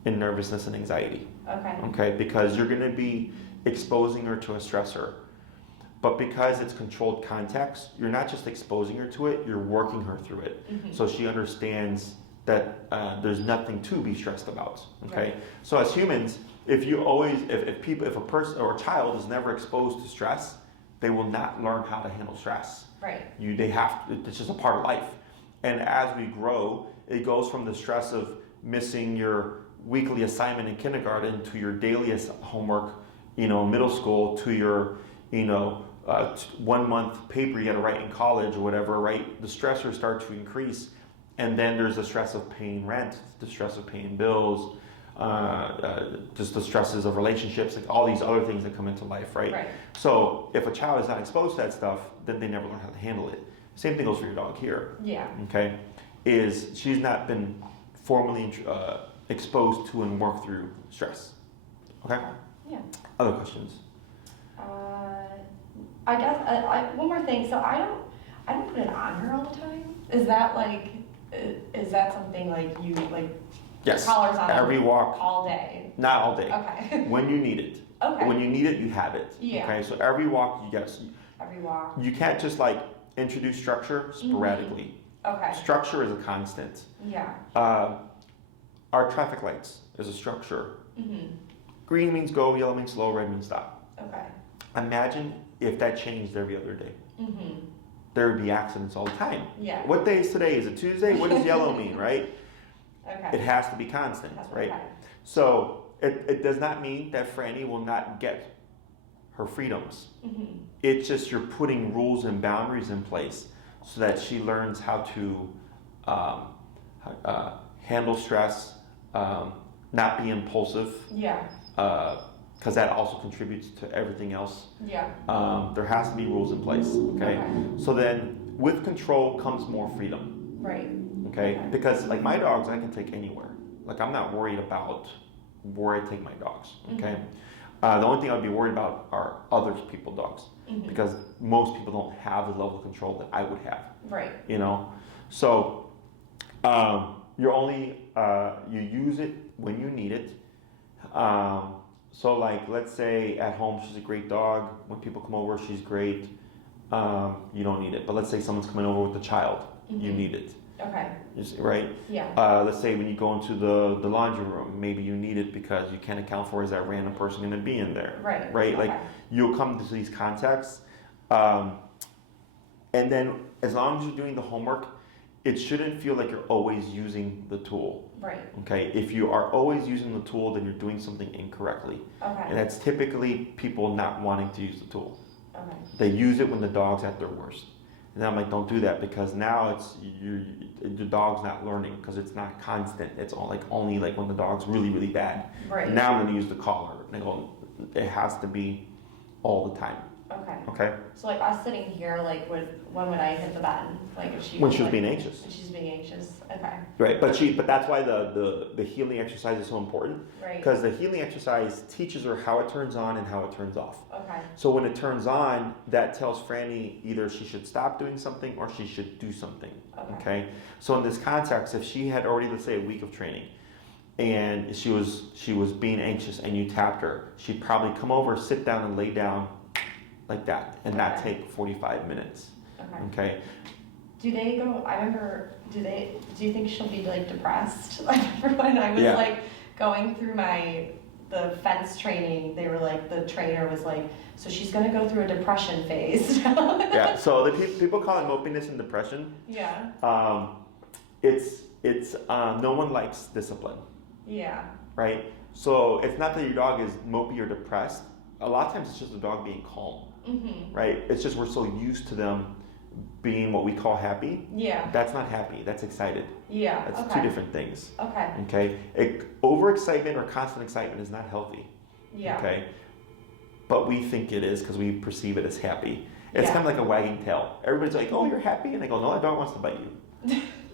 in nervousness and anxiety. Okay. Okay? Because you're going to be exposing her to a stressor. But because it's controlled context, you're not just exposing her to it, you're working her through it. So she understands that there's nothing to be stressed about. Okay? Right. So as humans, if a person or a child is never exposed to stress, they will not learn how to handle stress. Right. It's just a part of life. And as we grow, it goes from the stress of missing your weekly assignment in kindergarten to your daily homework, middle school, to your, 1 month paper you got to write in college or whatever, right? The stressors start to increase. And then there's the stress of paying rent, the stress of paying bills, just the stresses of relationships, like all these other things that come into life, right? Right. So if a child is not exposed to that stuff, then they never learn how to handle it. Same thing goes for your dog here. Yeah. Okay, she's not been formally exposed to and worked through stress. Okay. Yeah. Other questions? I guess one more thing. So I don't put it on her all the time. Is that something like you like? Yes. Collars on every walk. All day. Not all day. Okay. When you need it. Okay. When you need it, you have it. Yeah. Okay. So every walk, Every walk. You can't just like introduce structure sporadically. Okay. Structure is a constant. Yeah. Our traffic lights is a structure. Green means go, yellow means slow, red means stop. Okay. Imagine if that changed every other day. There would be accidents all the time. Yeah. What day is today? Is it Tuesday? What does yellow mean, right? Okay. It has to be constant, right? Okay. So it does not mean that Franny will not get her freedoms. It's just you're putting rules and boundaries in place so that she learns how to handle stress, not be impulsive. Yeah. Because that also contributes to everything else. Yeah. There has to be rules in place, okay? Okay. So then with control comes more freedom, Right. okay? Because like my dogs, I can take anywhere. Like I'm not worried about where I take my dogs, okay? The only thing I'd be worried about are other people's dogs because most people don't have the level of control that I would have, Right. So you're only, you use it when you need it. So like, let's say at home, she's a great dog. When people come over, she's great. You don't need it. But let's say someone's coming over with a child, you need it. Okay. Right? Yeah. Let's say when you go into the laundry room, maybe you need it because you can't account for is that random person going to be in there. Right. Right? Okay. Like you'll come to these contexts. And then as long as you're doing the homework, it shouldn't feel like you're always using the tool. Right. Okay, if you are always using the tool, then you're doing something incorrectly. Okay. And that's typically people not wanting to use the tool. Okay. They use it when the dog's at their worst. And I'm like, don't do that because now the dog's not learning because it's not constant. It's only when the dog's really, really bad. Right. Now I'm going to use the collar. And I go, it has to be all the time. Okay. Okay? So like us sitting here, like when would I hit the button? Like if she When was, she was like, being anxious. When she's being anxious. Okay. Right, but that's why the healing exercise is so important. Right. Because the healing exercise teaches her how it turns on and how it turns off. Okay. So when it turns on, that tells Franny either she should stop doing something or she should do something. Okay. So in this context, if she had already, let's say, a week of training, and she was being anxious, and you tapped her, she'd probably come over, sit down, and lay down like that, and not take 45 minutes. Okay. Do they go? I remember. Do you think she'll be like depressed? I remember when I was like going through the fence training. They were like, the trainer was like, so she's gonna go through a depression phase. Yeah. So people call it mopiness and depression. Yeah. It's no one likes discipline. Yeah. right? So it's not that your dog is mopey or depressed. A lot of times it's just the dog being calm, right? It's just we're so used to them being what we call happy. Yeah. That's not happy. That's excited. Yeah. That's two different things. Okay. Okay. Overexcitement or constant excitement is not healthy. Yeah. Okay. But we think it is because we perceive it as happy. It's kind of like a wagging tail. Everybody's like, "Oh, you're happy," and I go, "No, that dog wants to bite you."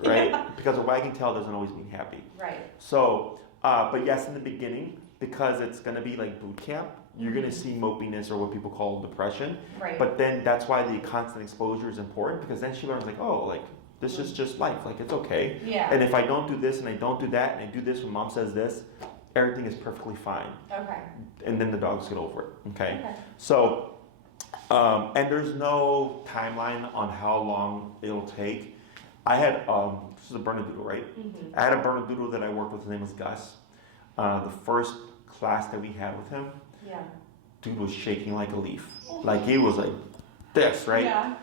Right? Because a wagging tail doesn't always mean happy. Right. So, but yes, in the beginning, because it's going to be like boot camp, you're going to see mopiness or what people call depression. Right. But then that's why the constant exposure is important, because then she learns like, oh, like this is just life. Like it's okay. Yeah. And if I don't do this and I don't do that and I do this when mom says this, everything is perfectly fine. Okay. And then the dogs get over it. Okay. Okay. So, and there's no timeline on how long it'll take. I had, this is a Bernedoodle, right? I had a Bernedoodle that I worked with, his name was Gus. The first class that we had with him, dude was shaking like a leaf. Like he was like this, right? Yeah.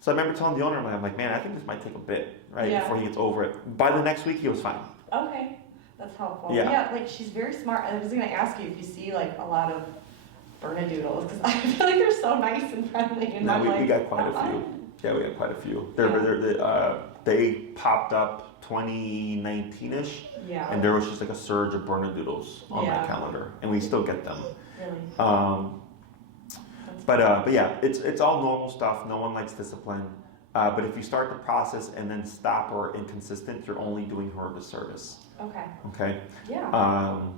So I remember telling the owner, I'm like, man, I think this might take a bit, right? Yeah. Before he gets over it. By the next week, he was fine. Okay. That's helpful. Yeah. Yeah, like she's very smart. I was gonna ask you if you see like a lot of Bernedoodles, because I feel like they're so nice and friendly. And No, I'm we like, got quite a few. Yeah, we got quite a few. They popped up 2019-ish, Yeah. and there was just like a surge of Bernedoodles on my calendar, and we still get them. Really. But yeah, it's all normal stuff. No one likes discipline. But if you start the process and then stop or inconsistent, you're only doing her a disservice. Okay. Okay. Yeah.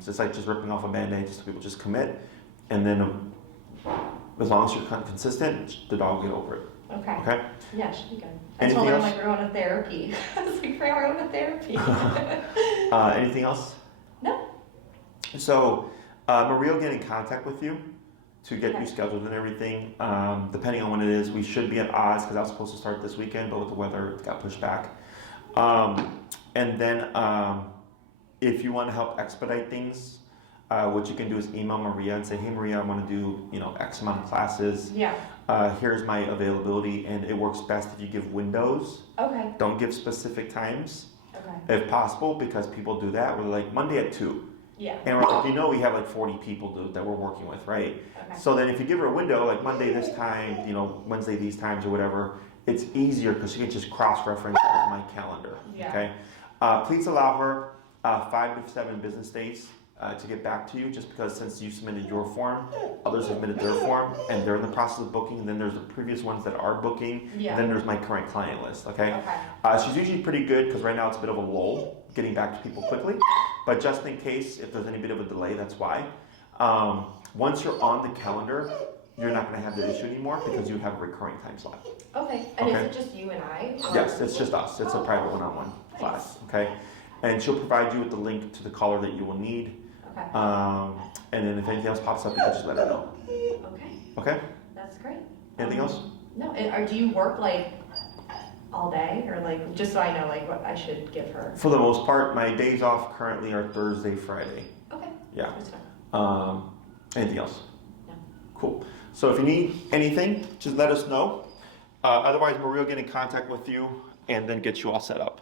So it's like just ripping off a band-aid. Just people just commit, and then as long as you're consistent, the dog will get over it. Okay. Okay. Yeah, should be good. Anything I told her I'm else? like, we're going to therapy. I was like, we're going to therapy. Anything else? No. So Maria will get in contact with you to get Okay. you scheduled and everything. Depending on when it is, we should be at Oz because I was supposed to start this weekend, but with the weather, it got pushed back. And then if you want to help expedite things, what you can do is email Maria and say, hey Maria, I want to do X amount of classes. Yeah. Here's my availability, and it works best if you give windows. Okay. Don't give specific times, Okay. if possible, because people do that. We're like Monday at 2. Yeah. And we're like, we have like 40 people that we're working with, right? Okay. So then if you give her a window, like Monday this time, Wednesday these times or whatever, it's easier because she can just cross-reference with my calendar, Yeah. okay? Please allow her 5 to 7 business days to get back to you, just because since you submitted your form, others have submitted their form, and they're in the process of booking, and then there's the previous ones that are booking, Yeah. and then there's my current client list, okay? Okay. She's usually pretty good because right now it's a bit of a lull getting back to people quickly, but just in case, if there's any bit of a delay, that's why. Once you're on the calendar, you're not going to have the issue anymore because you have a recurring time slot. Okay. And Okay. is it just you and I? Or- Yes, it's just us. It's a private one-on-one class, okay? And she'll provide you with the link to the caller that you will need. Okay. And then if anything else pops up, you can just let her know. Okay. Okay? That's great. Anything else? No. Or do you work like all day, or like just so I know like what I should give her? For the most part, my days off currently are Thursday, Friday. Okay. Yeah. That's fine. Anything else? No. Cool. So if you need anything, just let us know. Otherwise, Maria will get in contact with you and then get you all set up.